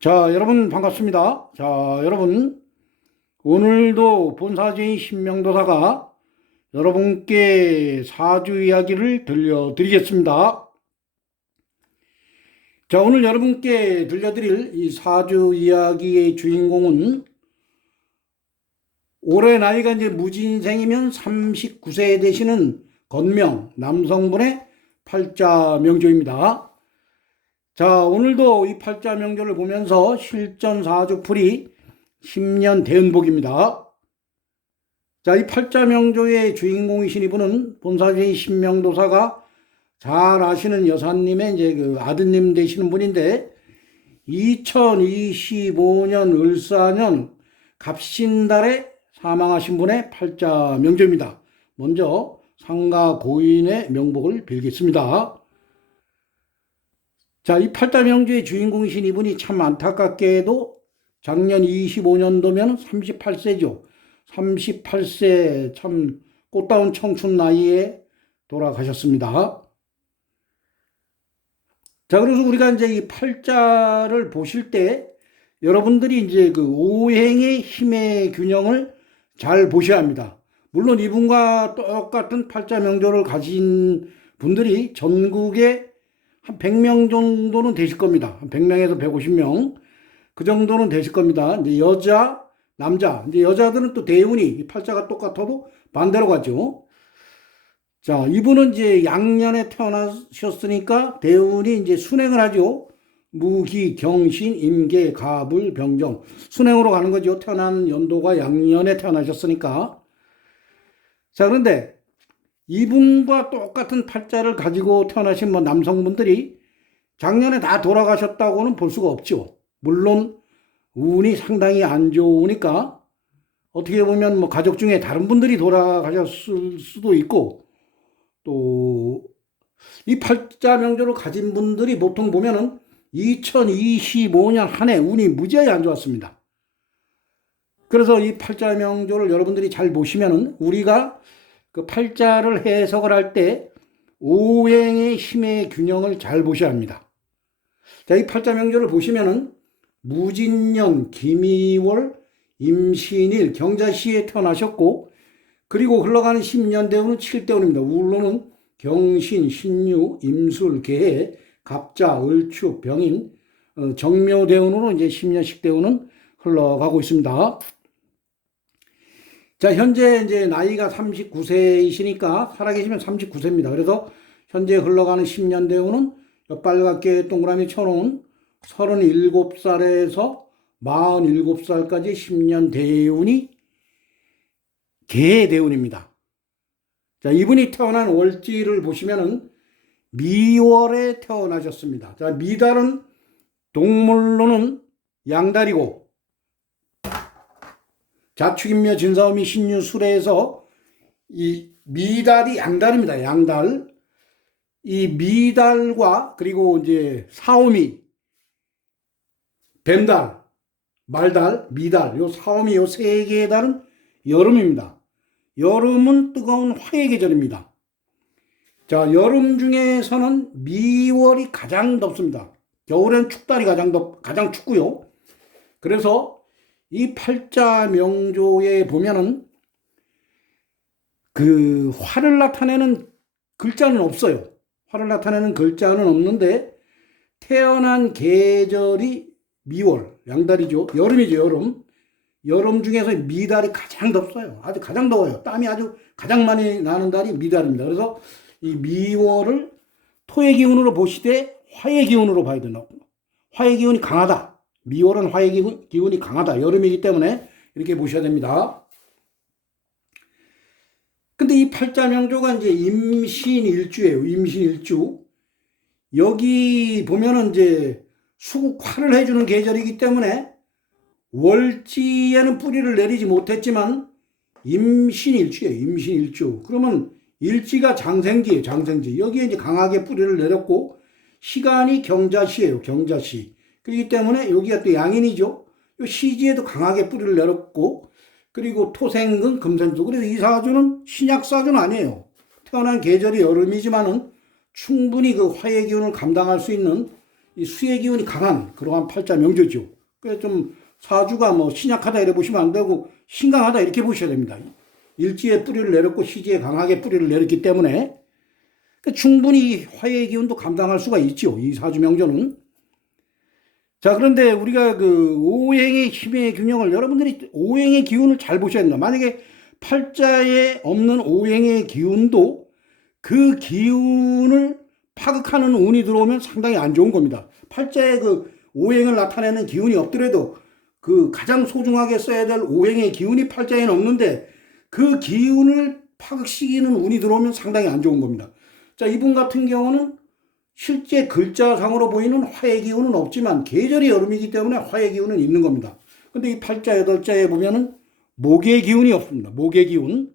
자, 여러분 반갑습니다. 자, 여러분 오늘도 본사주인 신명도사가 여러분께 사주 이야기를 들려드리겠습니다. 자, 오늘 여러분께 들려드릴 이 사주 이야기의 주인공은 올해 나이가 이제 무진생이면 39세 되시는 건명 남성분의 팔자 명조입니다. 자, 오늘도 이 팔자 명조를 보면서 실전사주풀이 10년 대운복입니다. 자, 이 팔자 명조의 주인공이신 이분은 본사주인 신명도사가 잘 아시는 여사님의 이제 그 아드님 되시는 분인데 2025년 을사년 갑신달에 사망하신 분의 팔자 명조입니다. 먼저 상가 고인의 명복을 빌겠습니다. 자, 이 팔자 명조의 주인공이신 이분이 참 안타깝게도 작년 25년도면 38세죠. 38세 참 꽃다운 청춘 나이에 돌아가셨습니다. 자, 그래서 우리가 이제 이 팔자를 보실 때 여러분들이 이제 그 오행의 힘의 균형을 잘 보셔야 합니다. 물론 이분과 똑같은 팔자 명조를 가진 분들이 전국에 한 100명 정도는 되실 겁니다. 한 100명에서 150명. 그 정도는 되실 겁니다. 이제 여자, 남자. 이제 여자들은 또 대운이 팔자가 똑같아도 반대로 가죠. 자, 이분은 이제 양년에 태어나셨으니까 대운이 이제 순행을 하죠. 무기, 경신, 임계, 갑을, 병정. 순행으로 가는 거죠. 태어난 연도가 양년에 태어나셨으니까. 자, 그런데 이분과 똑같은 팔자를 가지고 태어나신 뭐 남성분들이 작년에 다 돌아가셨다고는 볼 수가 없죠. 물론 운이 상당히 안 좋으니까 어떻게 보면 뭐 가족 중에 다른 분들이 돌아가셨을 수도 있고 또 이 팔자 명조를 가진 분들이 보통 보면은 2025년 한 해 운이 무지하게 안 좋았습니다. 그래서 이 팔자 명조를 여러분들이 잘 보시면은 우리가 그 팔자를 해석을 할 때 오행의 힘의 균형을 잘 보셔야 합니다. 자, 이 팔자 명조를 보시면은 무진년, 김이월, 임신일, 경자시에 태어나셨고 그리고 흘러가는 10년 대운은 7대운입니다. 울로는 경신, 신유, 임술, 계해, 갑자, 을축, 병인, 정묘 대운으로 이제 10년씩 대운은 흘러가고 있습니다. 자, 현재 이제 나이가 39세이시니까 살아계시면 39세입니다. 그래서 현재 흘러가는 10년 대운은 빨갛게 동그라미 쳐놓은 37살에서 47살까지 10년 대운이 개 대운입니다. 자, 이분이 태어난 월지를 보시면은 미월에 태어나셨습니다. 자, 미달은 동물로는 양달이고 자축인묘 진사오미 신유 수레에서 이 미달이 양달입니다. 양달. 이 미달과 그리고 이제 사오미, 뱀달, 말달, 미달, 요 사오미 요 세 개의 달은 여름입니다. 여름은 뜨거운 화의 계절입니다. 자, 여름 중에서는 미월이 가장 덥습니다. 겨울엔 축달이 가장 춥고요. 그래서 이 팔자 명조에 보면은 그 화를 나타내는 글자는 없어요. 화를 나타내는 글자는 없는데 태어난 계절이 미월, 양달이죠. 여름이죠, 여름. 여름 중에서 미달이 가장 덥어요. 아주 가장 더워요. 땀이 아주 가장 많이 나는 달이 미달입니다. 그래서 이 미월을 토의 기운으로 보시되 화의 기운으로 봐야 된다. 화의 기운이 강하다. 미월은 화의 기운이 강하다. 여름이기 때문에 이렇게 보셔야 됩니다. 근데 이 팔자 명조가 이제 임신일주예요. 임신일주. 여기 보면은 이제 수국화를 해주는 계절이기 때문에 월지에는 뿌리를 내리지 못했지만 임신일주예요. 임신일주. 그러면 일지가 장생지예요. 장생지. 여기에 이제 강하게 뿌리를 내렸고 시간이 경자시예요. 경자시. 그렇기 때문에 여기가 또 양인이죠. 이 시지에도 강하게 뿌리를 내렸고 그리고 토생금 금생수. 그래서 이 사주는 신약사주는 아니에요. 태어난 계절이 여름이지만은 충분히 그 화의 기운을 감당할 수 있는 이 수의 기운이 강한 그러한 팔자 명조죠. 그래서 좀 사주가 뭐 신약하다 이래 보시면 안 되고 신강하다 이렇게 보셔야 됩니다. 일지에 뿌리를 내렸고 시지에 강하게 뿌리를 내렸기 때문에 충분히 화의 기운도 감당할 수가 있죠. 이 사주 명조는. 자, 그런데 우리가 그 오행의 힘의 균형을 여러분들이 오행의 기운을 잘 보셔야 된다. 만약에 팔자에 없는 오행의 기운도 그 기운을 파극하는 운이 들어오면 상당히 안 좋은 겁니다. 팔자에 그 오행을 나타내는 기운이 없더라도 그 가장 소중하게 써야 될 오행의 기운이 팔자에는 없는데 그 기운을 파극시키는 운이 들어오면 상당히 안 좋은 겁니다. 자, 이분 같은 경우는 실제 글자상으로 보이는 화의 기운은 없지만 계절이 여름이기 때문에 화의 기운은 있는 겁니다. 근데 이 팔자 여덟자에 보면은 목의 기운이 없습니다. 목의 기운.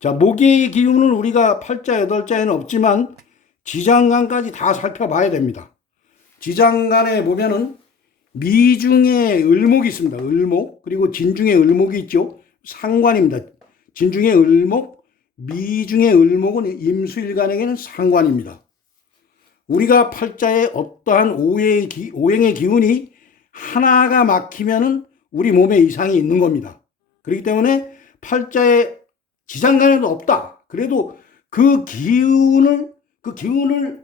자, 목의 기운은 우리가 팔자 여덟자에는 없지만 지장간까지 다 살펴봐야 됩니다. 지장간에 보면은 미중에 을목이 있습니다. 을목. 그리고 진중에 을목이 있죠. 상관입니다. 진중에 을목, 미중에 을목은 임수일간에게는 상관입니다. 우리가 팔자에 어떠한 오행의 기운이 하나가 막히면은 우리 몸에 이상이 있는 겁니다. 그렇기 때문에 팔자에 지장간에도 없다. 그래도 그 기운을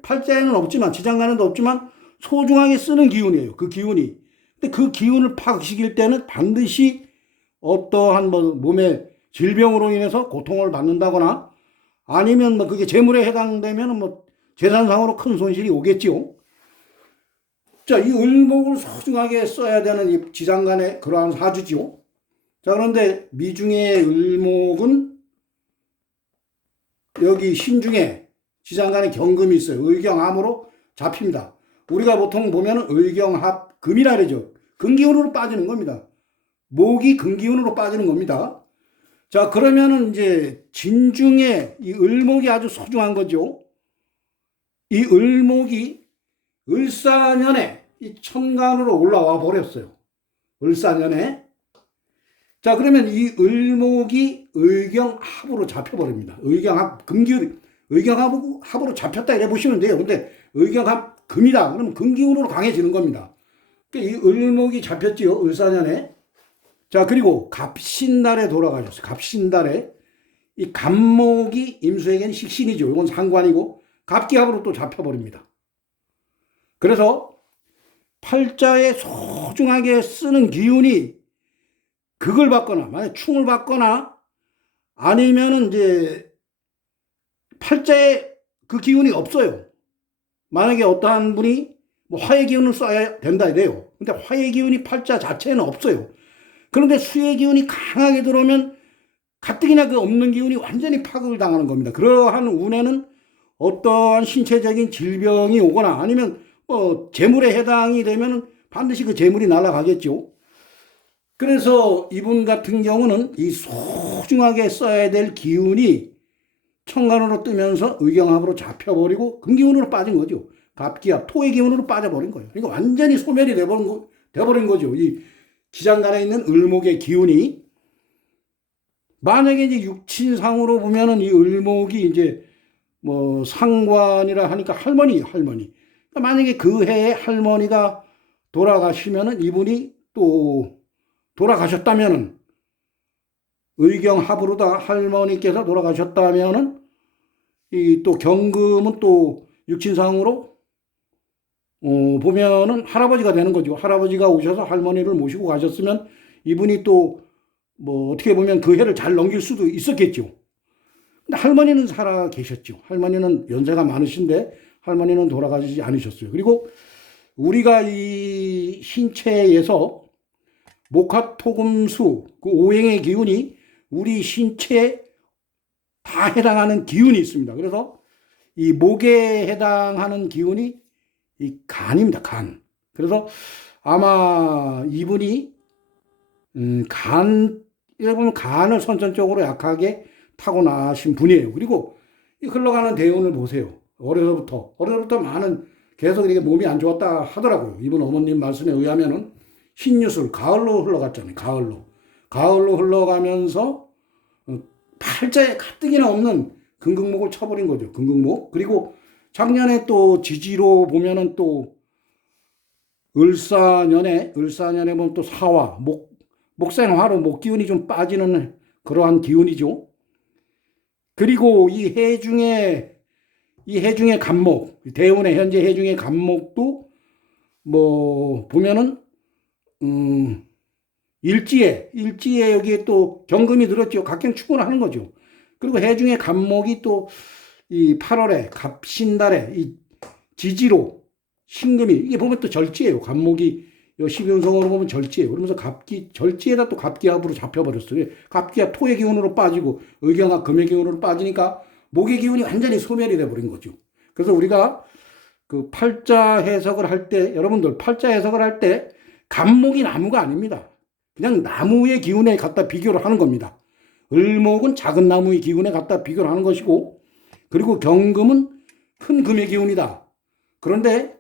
팔자에는 없지만 지장간에도 없지만 소중하게 쓰는 기운이에요. 그 기운이. 근데 그 기운을 파악시킬 때는 반드시 어떠한 뭐 몸의 질병으로 인해서 고통을 받는다거나 아니면 뭐 그게 재물에 해당되면 뭐 재산상으로 큰 손실이 오겠지요. 자, 이 을목을 소중하게 써야 되는 이 지장간의 그러한 사주지요. 자, 그런데 미중의 을목은 여기 신중에 지장간에 경금이 있어요. 의경합으로 잡힙니다. 우리가 보통 보면 의경합 금이라 그러죠. 금기운으로 빠지는 겁니다. 목이 금기운으로 빠지는 겁니다. 자, 그러면은 이제 진중에 이 을목이 아주 소중한 거죠. 이 을목이 을사년에 이 천간으로 올라와 버렸어요. 을사년에. 자, 그러면 이 을목이 의경합으로 잡혀버립니다. 의경합, 금기운, 의경합으로 잡혔다 이래 보시면 돼요. 근데 의경합 금이다. 그러면 금기운으로 강해지는 겁니다. 그러니까 이 을목이 잡혔지요. 을사년에. 자, 그리고 갑신달에 돌아가셨어요. 갑신달에. 이 갑목이 임수에게는 식신이죠. 이건 상관이고 갑기합으로 또 잡혀버립니다. 그래서 팔자에 소중하게 쓰는 기운이 극을 받거나 만약 충을 받거나 아니면은 이제 팔자에 그 기운이 없어요. 만약에 어떠한 분이 뭐 화의 기운을 써야 된다 이래요. 근데 화의 기운이 팔자 자체에는 없어요. 그런데 수의 기운이 강하게 들어오면 가뜩이나 그 없는 기운이 완전히 파극을 당하는 겁니다. 그러한 운에는 어떠한 신체적인 질병이 오거나 아니면 재물에 해당이 되면 반드시 그 재물이 날아가겠죠. 그래서 이분 같은 경우는 이 소중하게 써야 될 기운이 천간으로 뜨면서 의경합으로 잡혀버리고 금기운으로 빠진 거죠. 갑기합, 토의 기운으로 빠져버린 거예요. 그러니까 완전히 소멸이 돼버린 거죠. 이 지장간에 있는 을목의 기운이. 만약에 이제 육친상으로 보면은 이 을목이 이제 뭐 상관이라 하니까 할머니. 그러니까 만약에 그 해에 할머니가 돌아가시면은 이분이 또 돌아가셨다면은 의경합으로다 할머니께서 돌아가셨다면은 이 또 경금은 또 육친상으로 보면은 할아버지가 되는 거죠. 할아버지가 오셔서 할머니를 모시고 가셨으면 이분이 또 뭐 어떻게 보면 그 해를 잘 넘길 수도 있었겠죠. 근데 할머니는 살아 계셨죠. 할머니는 연세가 많으신데 할머니는 돌아가시지 않으셨어요. 그리고 우리가 이 신체에서 목화토금수 그 오행의 기운이 우리 신체에 다 해당하는 기운이 있습니다. 그래서 이 목에 해당하는 기운이 이 간입니다. 간. 그래서 아마 이분이 이래 보면 간을 선천적으로 약하게 타고나신 분이에요. 그리고 이 흘러가는 대운을 보세요. 어려서부터 많은 계속 이렇게 몸이 안 좋았다 하더라고요. 이분 어머님 말씀에 의하면은 신유술 가을로 흘러갔잖아요. 가을로 흘러가면서 팔자에 가뜩이나 없는 금극목을 쳐버린 거죠. 금극목. 그리고 작년에 또 지지로 보면은 또 을사년에 보면 또 사화, 목생화로 목기운이 좀 빠지는 그러한 기운이죠. 그리고 이 해중의 간목, 대운의 현재 해중의 간목도 뭐 보면은 일지에 여기에 또 경금이 들었죠. 각경축군을 하는 거죠. 그리고 해중의 간목이 또 이 8월에 갑신달에 이 지지로 신금이 이게 보면 또 절지예요. 간목이 12운성으로 보면 절지예요. 그러면서 절지에다 또 갑기합으로 잡혀버렸어요. 갑기가 토의 기운으로 빠지고 의경합 금의 기운으로 빠지니까 목의 기운이 완전히 소멸이 돼버린 거죠. 그래서 우리가 그 팔자 해석을 할 때, 여러분들 팔자 해석을 할 때 간목이 나무가 아닙니다. 그냥 나무의 기운에 갖다 비교를 하는 겁니다. 을목은 작은 나무의 기운에 갖다 비교를 하는 것이고, 그리고 경금은 큰 금의 기운이다. 그런데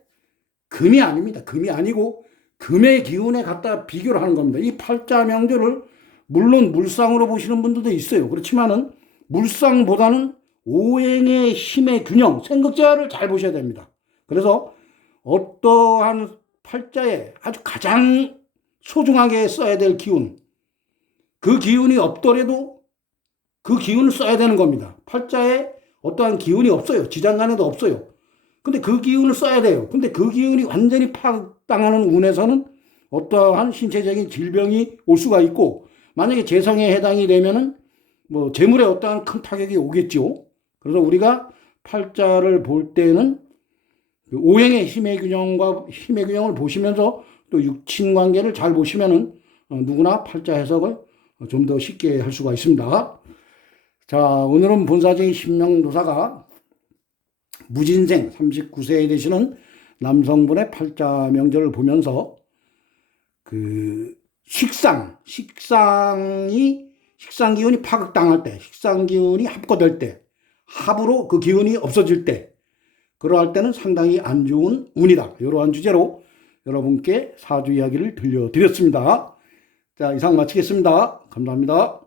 금이 아닙니다. 금이 아니고 금의 기운에 갖다 비교를 하는 겁니다. 이 팔자 명조를 물론 물상으로 보시는 분들도 있어요. 그렇지만은 물상보다는 오행의 힘의 균형, 생극자를 잘 보셔야 됩니다. 그래서 어떠한 팔자에 아주 가장 소중하게 써야 될 기운, 그 기운이 없더라도 그 기운을 써야 되는 겁니다. 팔자에 어떠한 기운이 없어요. 지장간에도 없어요. 근데 그 기운을 써야 돼요. 근데 그 기운이 완전히 파악당하는 운에서는 어떠한 신체적인 질병이 올 수가 있고, 만약에 재성에 해당이 되면은 뭐 재물에 어떠한 큰 타격이 오겠죠. 그래서 우리가 팔자를 볼 때는 오행의 힘의 균형을 보시면서 또 육친 관계를 잘 보시면은 누구나 팔자 해석을 좀 더 쉽게 할 수가 있습니다. 자, 오늘은 본사제의 심령도사가 무진생 39세에 되시는 남성분의 팔자 명절을 보면서 그 식상 기운이 파극당할 때, 식상 기운이 합고될 때, 합으로 그 기운이 없어질 때, 그러할 때는 상당히 안 좋은 운이다. 이러한 주제로 여러분께 사주 이야기를 들려드렸습니다. 자, 이상 마치겠습니다. 감사합니다.